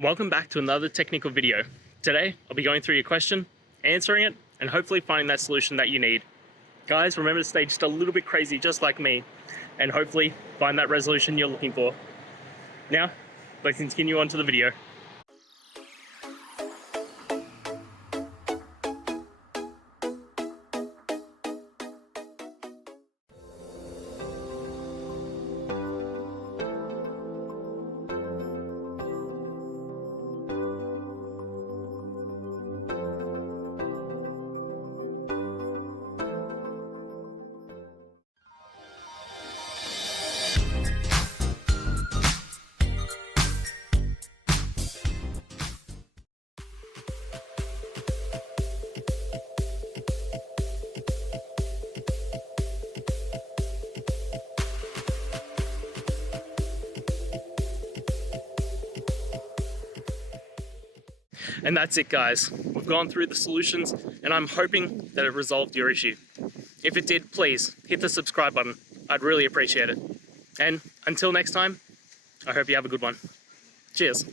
Welcome back to another technical video. Today, I'll be going through your question, answering it, and hopefully finding that solution that you need. Guys, remember to stay just a little bit crazy, just like me, and hopefully find that resolution you're looking for. Now, let's continue on to the video. And that's it, guys. We've gone through the solutions and I'm hoping that it resolved your issue. If it did, please hit the subscribe button. I'd really appreciate it. And until next time, I hope you have a good one. Cheers.